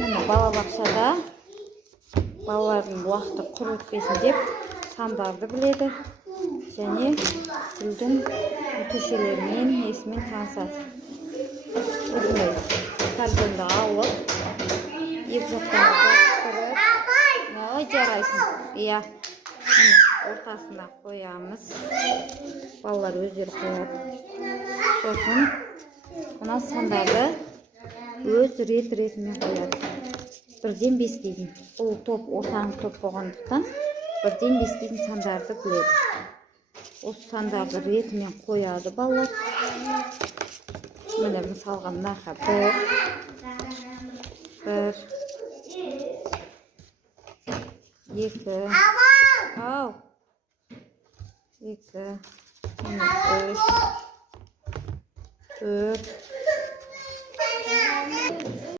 Міне балабақшада балалардың уақыты құр өтпесін деп сандарды біледі және тілдің мүшелерімен несімен танысады. Осындай картонды алып, екі жақтан жапсырып, жарайсың. Иә, ортасына қоямыз. Балалар өздері қояды. Сосын мына сандарды өз ретімен қояды. 1-ден 5-ге дейін. Бұл топ ортаңғы топ болғандықтан 1-ден 5-ге дейін сандарды біледі. Осы сандарды ретімен қояды балалар. Міне мысалға мынақа 1, 2, 2, 3, 4,